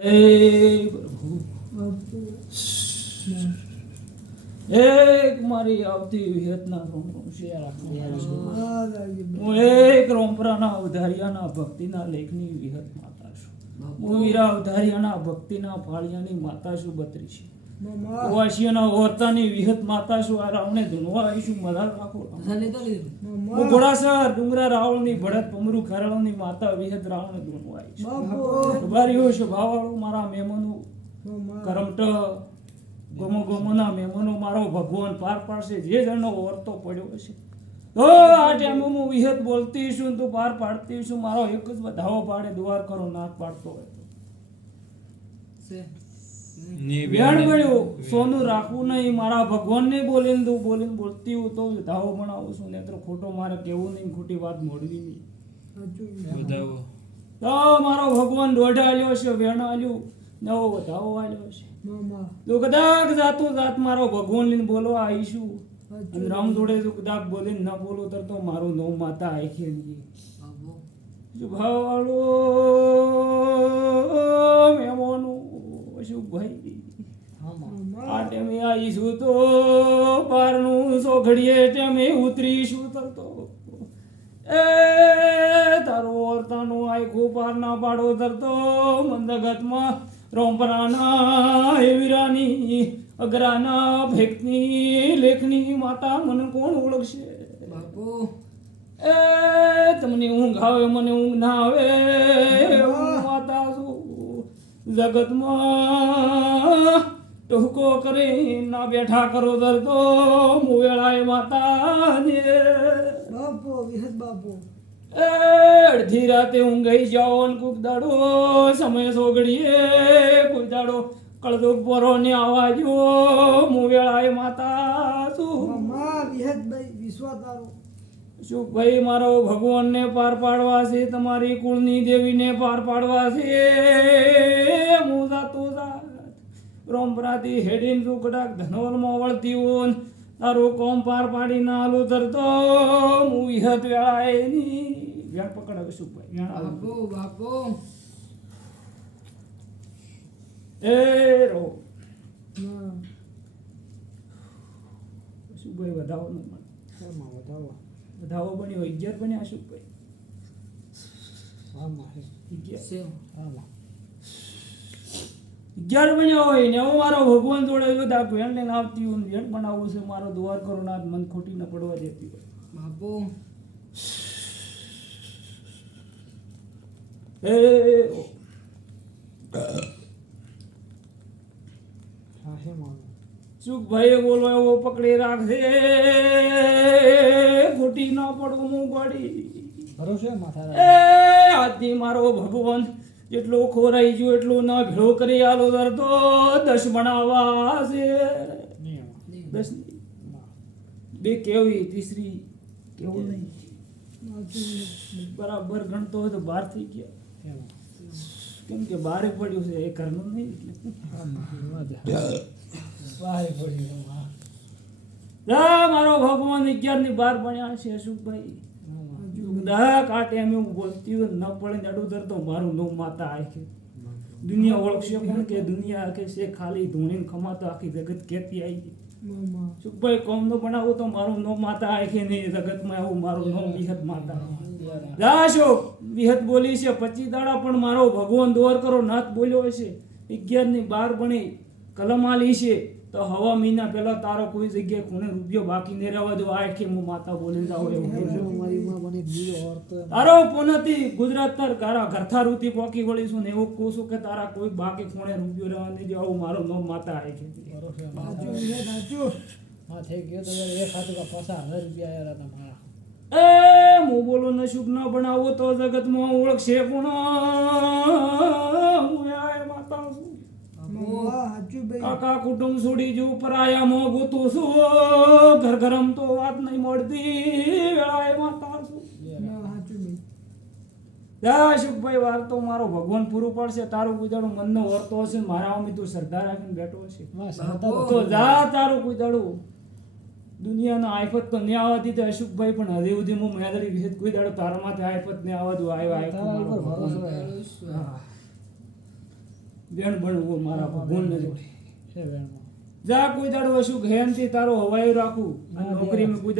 હે પ્રભુ એક મારી આવતી વિહતના રોમ રોમ હું એક રોમપરાના અવધારિયાના ભક્તિના લેખની વિહત માતા છું. હું વીરા અવધારિયાના ભક્તિના ફાળિયાની માતા છું બત્રી છે વાસીઓના ઓરતાની વિહત માતા છું આ રાવણે ધૂનવા આવીશું મદાર રાખો હું ઘોડાસર ડુંગરા રાવણની ભડત પમરુ ખરાળની માતા વિહત રાવણે ધૂનવા આવીશું બારીઓ શોભાવાળો મારા મહેમાનો કરમટ ગોમો ગોમોના મહેમાનો મારો ભગવાન પાર પાડશે. જે જણનો વર્તો પડ્યો છે તો આ ટાઈમે હું વિહત બોલતી છું તું પાર પાડતી છું. મારો એક જ વધાવો પાડે દ્વાર કરો નાક પાડતો હોય વેણ સોનું રાખવું નહીં મારા ભગવાનને બોલીને તું બોલીને બોલતી હું તો ધાવો બનાવું છું. નહીતર ખોટો મારે કેવું નહીં ખોટી વાત મોડવી નહીં. મારો ભગવાન દોઢ આલ્યો છે વેણ આલ્યું નવો વધાવો આલ્યો છે. તો કદાચ જાતો જાત મારો ભગવાન લઈને બોલો આવીશું અને રામ જોડે જો કદાચ બોલે ના બોલો તર તો મારું નવ માતા આખી શુભાવાળો મેમોનું શુભાઈ આ ટેમે આવીશું તો પારનું સોઘડીએ ટેમે ઉતરીશું તરતો એ તારો આખું પાર ના પાડો ધરતો મંદગતમાં રોમપરાના એવીરાની અગરાના ભેકની લેખની માતા મને કોણ ઓળખશે? એ તમને ઊંઘ આવે મને ઊંઘ ના આવે માતા છું. જગતમાં ટોકો કરે ના બેઠા કરો દરતો મુવેળાએ માતા વિહદ એ અડધી રાતે ઊંઘાઈ જાઓ ને કોક દાડો સમય સોગડીએ કોઈ દાડો કળદુક પોરો ને આવાજો. વેળાએ માતા છું શું ભાઈ મારો ભગવાનને પાર પાડવા છે? તમારી કુળની દેવીને પાર પાડવા છે? હું જાતો જાત. રોમપરાથી હેડીન રૂકડાક ધનોરમાં વળતી હોન તારું કોમ પાર પાડી ના આલું ધરતો. હું વિહત વેળાએ ની વ્યાણ પકડાવે શું ભાઈ? વ્યાણ આવે. એ રો. શું ભાઈ વધાવો ન મળે વધાવો? બન્યો અગિયાર બન્યા શું ભાઈ? અગિયાર. અગિયાર બન્યા હોય ને હું મારો ભગવાન જોડે બધા ભેણ લઈને આવતી હોય ભેણ બનાવવું છે મારો દ્વાર કરો ના મન ખોટી ન પડવા દેતી હોય. એ ઓ. ભાઈ બોલવા એવો પકડી રાખશે ખોટી ના પડવું હું ગળી એ આજથી મારો ભગવાન જેટલો ખોરાઈ ગયો એટલો ના ભેળો કરી આલો દર તો દસ બનાવવા છે. દસ બે કેવી તીસરી કેવું નહીં? બરાબર ગણતો હોય તો બાર થઈ ગયા. કેમ કે બારે પડ્યું છે, એ ઘરનું નહીં. મારો ભગવાન અગિયારની બાર ભણ્યા છે સુખભાઈ દા કાટે એમ હું બોલતી હોય, ન પડે ને અડું તો મારું નો માતા આખી. દુનિયા ઓળખશે પણ કે દુનિયા આખે છે, ખાલી ધૂણીને ખમાતો આખી જગત કેતી આવી સુખભાઈ કોમ નો બનાવું તો મારું નો માતા આખી નહીં, જગતમાં આવું મારું નો બિહદ માતા. જા શોક વિહત બોલી છે પચી દાડા પણ મારો ભગવાન દોર કરો નાથ બોલ્યો હશે. વિજ્ઞાનની બાર ભણી કલમ આલી છે તો હવા મહિના પહેલા તારો કોઈ જગ્યાએ ખૂણે રૂપિયો બાકી ને રહેવા દો. આ કે હું માતા બોલી જાઉં એવું તારો પોનથી ગુજરાત તાર ગારા ઘરથા રૂતી પોકી વળી છું ને એવું કહું છું કે તારા કોઈ બાકી ખૂણે રૂપિયો રહેવા નહીં આવું મારો નો માતા આખી એ હું બોલું ને શુભ ન બનાવું તો જગતમાં ઓળખશે કોણ? હું આય માતા છું કાકા કુટુંબ છોડી જો પરાયા મો ગોતું છું. ઘર ગરમ તો વાત નહીં મળતી. વેળાએ માતા છું શુભભાઈ વાર તો મારો ભગવાન પૂરું પડશે. તારું કુદાડું મનનો વર્તો હશે. મારા અમી તું શ્રદ્ધા રાખીને બેઠો હશે. તો જા તારું કુદાડું દુનિયાના આફત તો નહીં આવતી તો અશુભભાઈ પણ હજી સુધી હું મેદરી વિશે કોઈ દાડો તારા માથે આફત નહીં આવવા દઉં આવ્યો બેન ભગવાન. હા. મારા જોડે છે જા કોઈ દાડો શું ઘેનથી તારો હવાયું રાખું. અને નોકરી મેં કોઈ